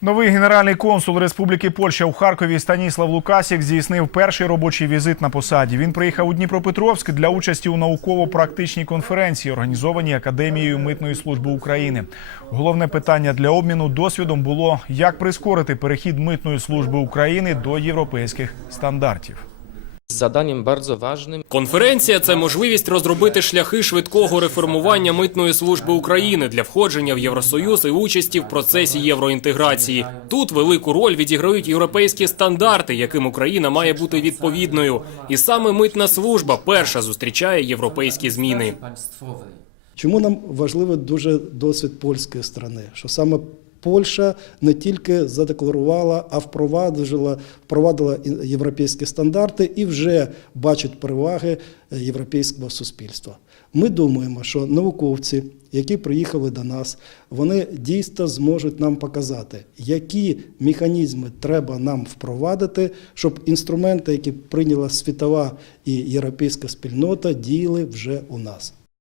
Новий генеральний консул Республіки Польща у Харкові Станіслав Лукасік здійснив перший робочий візит на посаді. Він приїхав у Дніпропетровськ для участі у науково-практичній конференції, організованій Академією митної служби України. Головне питання для обміну досвідом було як прискорити перехід митної служби України до європейських стандартів. Zadaniem bardzo ważnym Конференція це можливість розробити шляхи швидкого реформування митної служби України для входження в Євросоюз і участі в процесі євроінтеграції. Тут велику роль відіграють європейські стандарти, яким Україна має бути відповідною. І саме митна служба перша зустрічає європейські зміни. Чому нам важливий дуже досвід польської сторони? Що саме Польща не тільки задекларувала, а впровадила, впровадила європейські стандарти і вже бачить переваги е, європейського суспільства. Ми думаємо, що науковці, які приїхали до нас, вони дійсно зможуть нам показати, які механізми треба нам впровадити, щоб інструменти, які прийняла світова і європейська спільнота, діяли вже у нас.